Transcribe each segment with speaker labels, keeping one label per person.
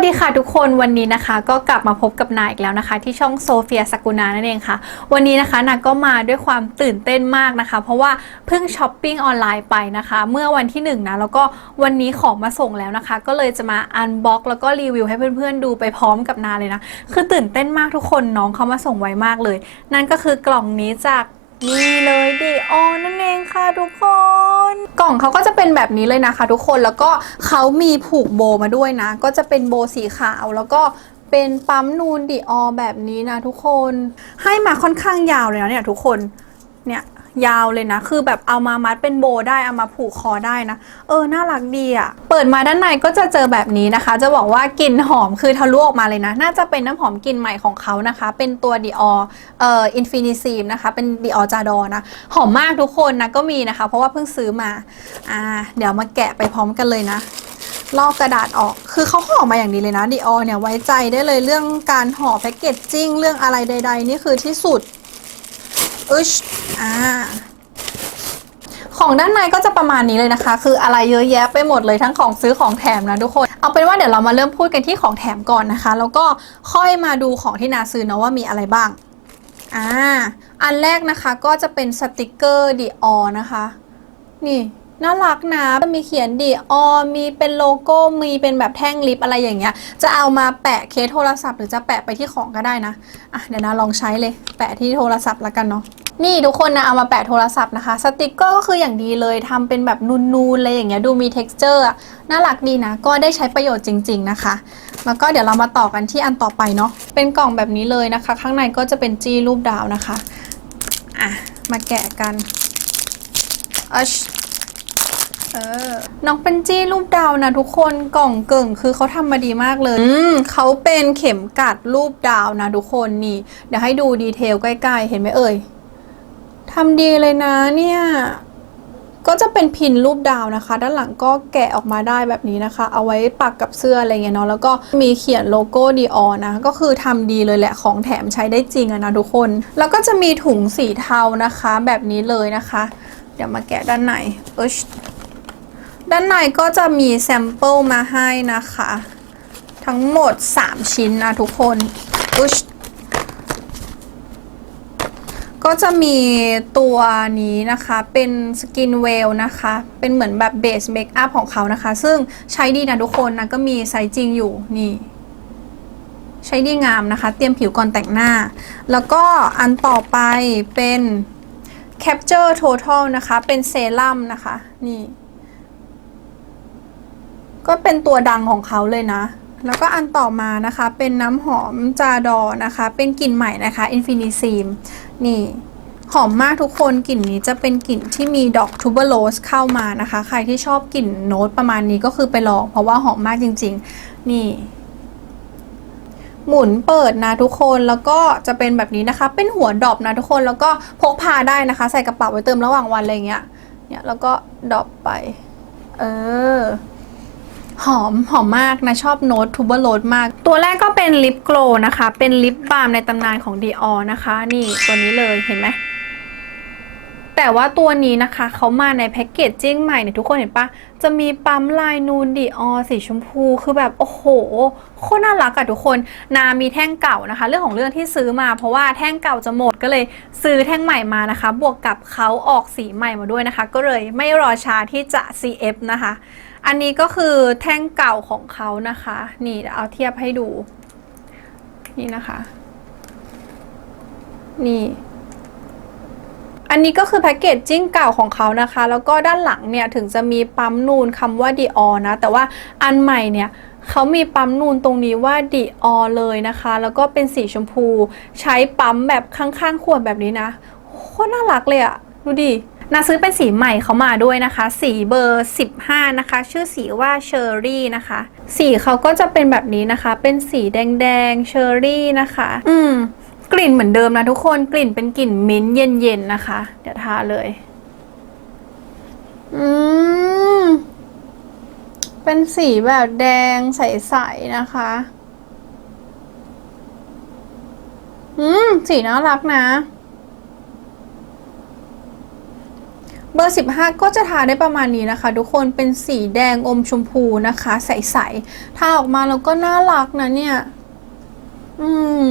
Speaker 1: วัสดีค่ะทุกคนวันนี้นะคะ ก็กลับมาพบกับนาอีกแล้วนะคะ ที่ช่องโซเฟียสกุณานั่นเองค่ะ วันนี้นะคะนาก็มาด้วยความตื่นเต้นมากนะคะ เพราะว่าเพิ่งช้อปปิ้งออนไลน์ไปนะคะ เมื่อวันที่1นงนะแล้วก็วันนี้ของมาส่งแล้วนะคะ ก็เลยจะมาอันบ็อกแล้วก็รีวิวให้เพื่อนๆดูไปพร้อมกับนาเลยนะ คือตื่นเต้นมากทุกคนน้องเขามาส่งไวมากเลย นั่นก็คือกล่องนี้จาก นี่เลยดีออนั่นเองค่ะทุกคน กล่องเขาก็จะเป็นแบบนี้เลยนะคะ ทุกคนแล้วก็เขามีผูกโบมาด้วยนะ ก็จะเป็นโบสีขาวแล้วก็เป็นปั๊มนูนดีออแบบนี้นะทุกคน ให้มาค่อนข้างยาวเลยนะเนี่ยทุกคน เนี่ยยาวเลยนะ คือแบบเอามามัดเป็นโบได้ เอามาผูกคอได้นะ เออ น่ารักดีอะ่ะ เปิดมาด้านในก็จะเจอแบบนี้นะคะ จะบอกว่ากลิ่นหอมคือทะลุออกมาเลยนะ น่าจะเป็นน้ำหอมกลิ่นใหม่ของเขานะคะ เป็นตัว Dior เอ่อ Infinissime นะคะ เป็น Dior Jador นะ หอมมากทุกคนนะ ก็มีนะคะ เพราะว่าเพิ่งซื้อมา อ่า เดี๋ยวมาแกะไปพร้อมกันเลยนะลอกกระดาษออก คือเขาห่อมาอย่างดีเลยนะ Dior เนี่ยไว้ใจได้เลยเรื่องการห่อแพ็กเกจจิ้งเรื่องอะไรใด ๆ นี่คือที่สุด อึชอ่าของด้านในก็จะประมาณนี้เลยนะคะ คืออะไรเยอะแยะไปหมดเลยทั้งของซื้อของแถมนะทุกคน เอาเป็นว่าเดี๋ยวเรามาเริ่มพูดกันที่ของแถมก่อนนะคะ แล้วก็ค่อยมาดูของที่นาซื้อนะว่ามีอะไรบ้างอ่าอันแรกนะคะก็จะเป็นสติกเกอร์ดีออนะคะ นี่ น่ารักนะมีเขียนดีออมีเป็นโลโก้มีเป็นแบบแท่งลิปอะไรอย่างเงี้ย จะเอามาแปะเคสโทรศัพท์หรือจะแปะไปที่ของก็ได้นะอะเดี๋ยวนะลองใช้เลย แปะที่โทรศัพท์แล้วกันเนาะนี่ทุกคนนะเอามาแปะโทรศัพท์นะคะ สติกเกอร์ก็คืออย่างดีเลยทำเป็นแบบนูนๆอะไรอย่างเงี้ยดูมี t e x t อร์น่ารักดีนะ ก็ได้ใช้ประโยชน์จริง ๆนะคะ แล้วก็เดี๋ยวเรามาต่อกันที่อันต่อไปเนาะเป็นกล่องแบบนี้เลยนะคะ ข้างในก็จะเป็นจี้รูปดาวนะคะอะมาแกะกันอช เออน้องเป็นจี้รูปดาวนะทุกคนกล่องเก่งคือเขาทำมาดีมากเลย อืมเขาเป็นเข็มกัดรูปดาวนะทุกคนนี่ เดี๋ยวให้ดูดีเทลใกล้ๆ เห็นไหมเอ่ยทำดีเลยนะเนี่ยก็จะเป็นพินรูปดาวนะคะ ด้านหลังก็แกะออกมาได้แบบนี้นะคะ เอาไว้ปักกับเสื้ออะไรเงี้ยเนาะแล้วก็มีเขียนโลโก้ดีออนะ ก็คือทำดีเลยแหละของแถมใช้ได้จริงอะนะทุกคน แล้วก็จะมีถุงสีเทานะคะ แบบนี้เลยนะคะ เดี๋ยวมาแกะด้านในเอช ด้านในก็จะมีแซมเปิลมาให้นะคะ ทั้งหมด 3 ชิ้นนะทุกคนอุชก็จะมีตัวนี้นะคะเป็นสกินเวลนะคะ เป็นเหมือนแบบเบสเมคอัพของเขานะคะ ซึ่งใช้ดีนะทุกคนนะก็มีไซส์จริงอยู่นี่ ใช้ดีงามนะคะ เตรียมผิวก่อนแต่งหน้า แล้วก็อันต่อไปเป็น Capture Total นะคะ เป็นเซรั่มนะคะ นี่ ก็เป็นตัวดังของเขาเลยนะ แล้วก็อันต่อมานะคะ เป็นน้ำหอมจาดอนะคะ เป็นกลิ่นใหม่นะคะ Infinissime นี่หอมมากทุกคนกลิ่นนี้จะเป็นกลิ่นที่มีดอกทูเบอร์โรสเข้ามานะคะ ใครที่ชอบกลิ่นโน้ตประมาณนี้ก็คือไปลอง เพราะว่าหอมมากจริง ๆ นี่ หมุนเปิดนะทุกคนแล้วก็จะเป็นแบบนี้นะคะ เป็นหัวดอปนะทุกคนแล้วก็พกพาได้นะคะ ใส่กระเป๋าไว้เติมระหว่างวันอะไรเงี้ยเนี่ยแล้วก็ดอปไป เออ หอมหอมมากนะชอบโน้ตทูเบอร์โรสมาก ตัวแรกก็เป็นลิปโกลนะคะ เป็นลิปบาล์มในตำนานของ Dior นะคะ นี่ตัวนี้เลยเห็นไหมแต่ว่าตัวนี้นะคะเขามาในแพ็กเกจจิ้งใหม่เนี่ยทุกคนเห็นปะจะมีปั๊มลายนูนดีออสีชมพู คือแบบโอ้โหโคตรน่ารักอะทุกคนนามีแท่งเก่านะคะ เรื่องของเรื่องที่ซื้อมาเพราะว่าแท่งเก่าจะหมดก็เลยซื้อแท่งใหม่มานะคะ บวกกับเขาออกสีใหม่มาด้วยนะคะ ก็เลยไม่รอช้าที่จะ CF นะคะ อันนี้ก็คือแท่งเก่าของเขานะคะ นี่เอาเทียบให้ดู นี่นะคะ นี่ อันนี้ก็คือแพ็กเกจจิ้งเก่าของเขานะคะ แล้วก็ด้านหลังเนี่ยถึงจะมีปั๊มนูนคำว่า Dior นะ แต่ว่าอันใหม่เนี่ยเขามีปั๊มนูนตรงนี้ว่า Dior เลยนะคะ แล้วก็เป็นสีชมพู ใช้ปั๊มแบบข้างๆขวดแบบนี้นะ โคตรน่ารักเลยอะดูดิ นาซื้อเป็นสีใหม่เขามาด้วยนะคะ สีเบอร์ 15 นะคะ ชื่อสีว่าเชอร์รี่นะคะ สีเขาก็จะเป็นแบบนี้นะคะ เป็นสีแดงๆเชอร์รี่นะคะ อืม กลิ่นเหมือนเดิมนะทุกคนกลิ่นเป็นกลิ่นมิ้นท์เย็นๆนะคะ เดี๋ยวทาเลย อืม เป็นสีแบบแดงใสๆนะคะ อืม สีน่ารักนะ เบอร์ 15 ก็จะทาได้ประมาณนี้นะคะ ทุกคนเป็นสีแดงอมชมพูนะคะ ใสๆทาออกมาแล้วก็น่ารักนะเนี่ย อืม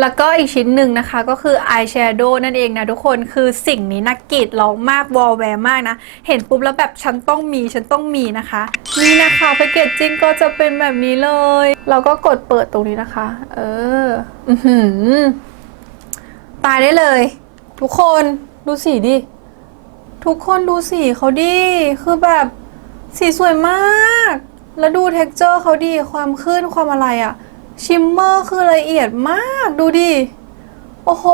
Speaker 1: แล้วก็อีกชิ้นหนึ่งนะคะก็คืออายแชโดว์นั่นเองนะทุกคนคือสิ่งนี้นักกีดร้องมากวอลแวร์มากนะ เห็นปุ๊บแล้วแบบฉันต้องมีฉันต้องมีนะคะ นี่นะคะแพคเกจจิ้งก็จะเป็นแบบนี้เลย เราก็กดเปิดตรงนี้นะคะ เออ อือหือ ตายได้เลย ทุกคนดูสีดิ ทุกคนดูสีเขาดิ คือแบบสีสวยมาก แล้วดูเท็กเจอร์เขาดีความขึ้นความอะไรอะชิมเมอร์คือละเอียดมากดูดิ โอ้โห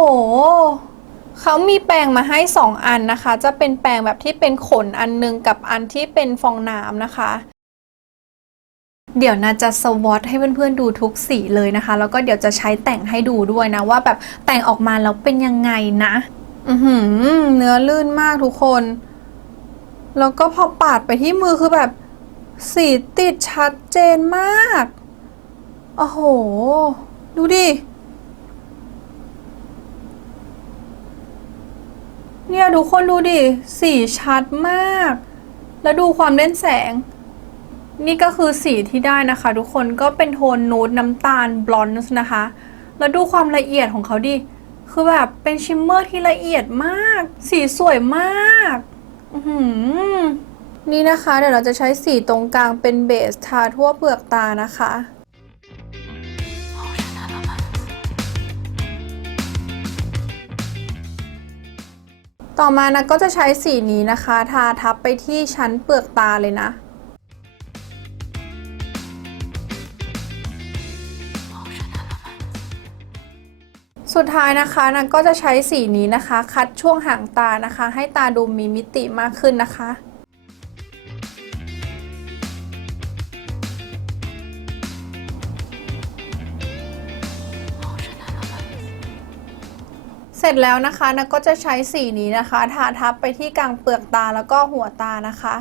Speaker 1: เขามีแปรงมาให้ 2 อันนะคะ จะเป็นแปรงแบบที่เป็นขนอันหนึงกับอันที่เป็นฟองน้ำนะคะ เดี๋ยวนะจะสวอตให้เพื่อนๆดูทุกสีเลยนะคะ แล้วก็เดี๋ยวจะใช้แต่งให้ดูด้วยนะว่าแบบแต่งออกมาแล้วเป็นยังไงนะ อือหือเนื้อลื่นมากทุกคน แล้วก็พอปาดไปที่มือคือแบบ สีติดชัดเจนมาก โอ้โห ดูดิเนี่ยทุกคนดูดิ สีชัดมาก แล้วดูความเล่นแสง นี่ก็คือสีที่ได้นะคะ ทุกคนก็เป็นโทนนูดน้ำตาลบลอนซ์นะคะ แล้วดูความละเอียดของเขาดิ คือแบบเป็นชิมเมอร์ที่ละเอียดมาก สีสวยมากหือนี่นะคะเดี๋ยวเราจะใช้สีตรงกลางเป็นเบสทาทั่วเปลือกตานะคะต่อมานะก็จะใช้สีนี้นะคะ ทาทับไปที่ชั้นเปลือกตาเลยนะ สุดท้ายนะคะนันก็จะใช้สีนี้นะคะ คัดช่วงห่างตานะคะ ให้ตาดูมีมิติมากขึ้นนะคะเสร็จแล้วนะคะนันก็จะใช้สีนี้นะคะ ทาทับไปที่กลางเปลือกตาแล้วก็หัวตานะคะ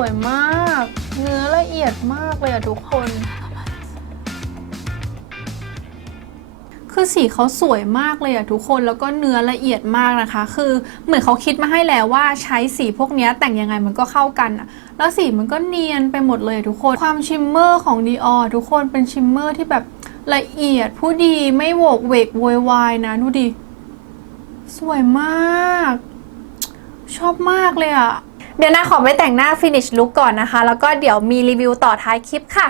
Speaker 1: วยมาก เนื้อละเอียดมากเลยอะทุกคน คือสีเขาสวยมากเลยอะทุกคนแล้วก็เนื้อละเอียดมากนะคะ คือเหมือนเขาคิดมาให้แล้วว่าใช้สีพวกนี้แต่งยังไงมันก็เข้ากันอะแล้วสีมันก็เนียนไปหมดเลยทุกคน ความชิมเมอร์ของ Dior ทุกคนเป็นชิมเมอร์ที่แบบละเอียดผู้ดีไม่โวกเวกโวยวายนะดูดิสวยมาก ชอบมากเลยอะ เดี๋ยวนาขอไปแต่งหน้าฟินิชลุกก่อนนะคะ แล้วก็เดี๋ยวมีรีวิวต่อท้ายคลิปค่ะ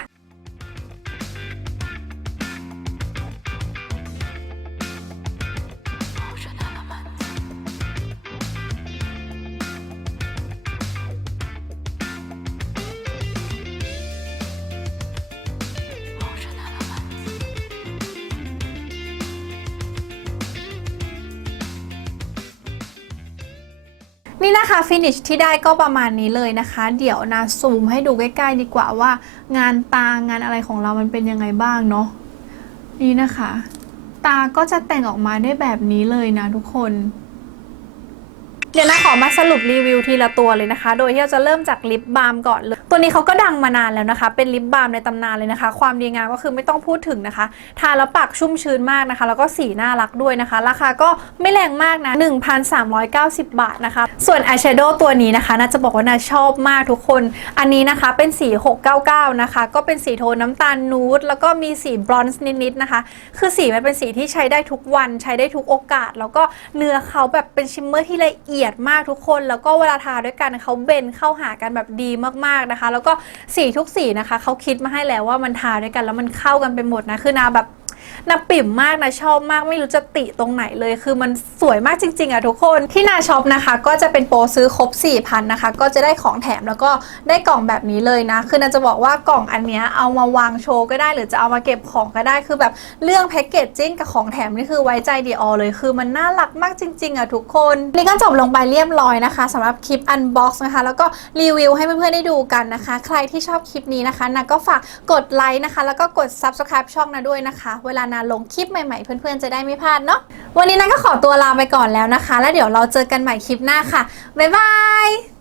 Speaker 1: นี่นะคะฟินิชที่ได้ก็ประมาณนี้เลยนะคะ เดี๋ยวนะซูมให้ดูใกล้ๆดีกว่าว่า งานตางานอะไรของเรามันเป็นยังไงบ้างเนาะนี่นะคะ ตาก็จะแต่งออกมาได้แบบนี้เลยนะทุกคนเดี๋ยวนะขอมาสรุปรีวิวทีละตัวเลยนะคะ โดยที่เราจะเริ่มจากลิปบาล์มก่อนเลย ตัวนี้เขาก็ดังมานานแล้วนะคะ เป็นลิปบาล์มในตำนานเลยนะคะ ความดีงามก็คือไม่ต้องพูดถึงนะคะ ทาแล้วปากชุ่มชื้นมากนะคะ แล้วก็สีน่ารักด้วยนะคะ ราคาก็ไม่แรงมากนะ 1,390 บาทนะคะ ส่วนอายแชโดว์ตัวนี้นะคะน่าจะบอกว่าน่าชอบมากทุกคน อันนี้นะคะเป็นสี 699 นะคะ ก็เป็นสีโทนน้ำตาลนูดแล้วก็มีสีบรอนซ์นิดๆนะคะ คือสีมันเป็นสีที่ใช้ได้ทุกวัน ใช้ได้ทุกโอกาส แล้วก็เนื้อเขาแบบเป็นชิมเมอร์ที่ละเอียดมากทุกคน แล้วก็เวลาทาด้วยกันเขาเบนเข้าหากันแบบดีมากๆนะคะแล้วก็สีทุกสีนะคะเขาคิดมาให้แล้วว่ามันทาด้วยกันแล้วมันเข้ากันไปหมดนะคือนาแบบ นาปิ่มมากนะชอบมากไม่รู้จะติตรงไหนเลย คือมันสวยมากจริง ๆอะทุกคนที่นาช็อปนะคะ ก็จะเป็นโปรซื้อครบ 4,000นะคะ ก็จะได้ของแถมแล้วก็ได้กล่องแบบนี้เลยนะ คือนาจะบอกว่ากล่องอันเนี้ยเอามาวางโชว์ก็ได้ หรือจะเอามาเก็บของก็ได้คือแบบเรื่องแพ็กเกจจิ้งกับของแถมนี่คือไว้ใจดีออเลย คือมันน่ารักมากจริง ๆอะทุกคนนี่ก็จบลงไปเรียบร้อยนะคะสำหรับคลิปอันบ็อกซ์นะคะแล้วก็รีวิวให้เพื่อนๆได้ดูกันนะคะ ใครที่ชอบคลิปนี้นะคะนาก็ฝากกดไลค์นะคะ แล้วก็กด subscribe ช่องนาด้วยนะคะเวลานาลงคลิปใหม่ๆ เพื่อนๆจะได้ไม่พลาดเนาะวันนี้นาก็ขอตัวลาไปก่อนแล้วนะคะ แล้วเดี๋ยวเราเจอกันใหม่คลิปหน้าค่ะบ๊ายบาย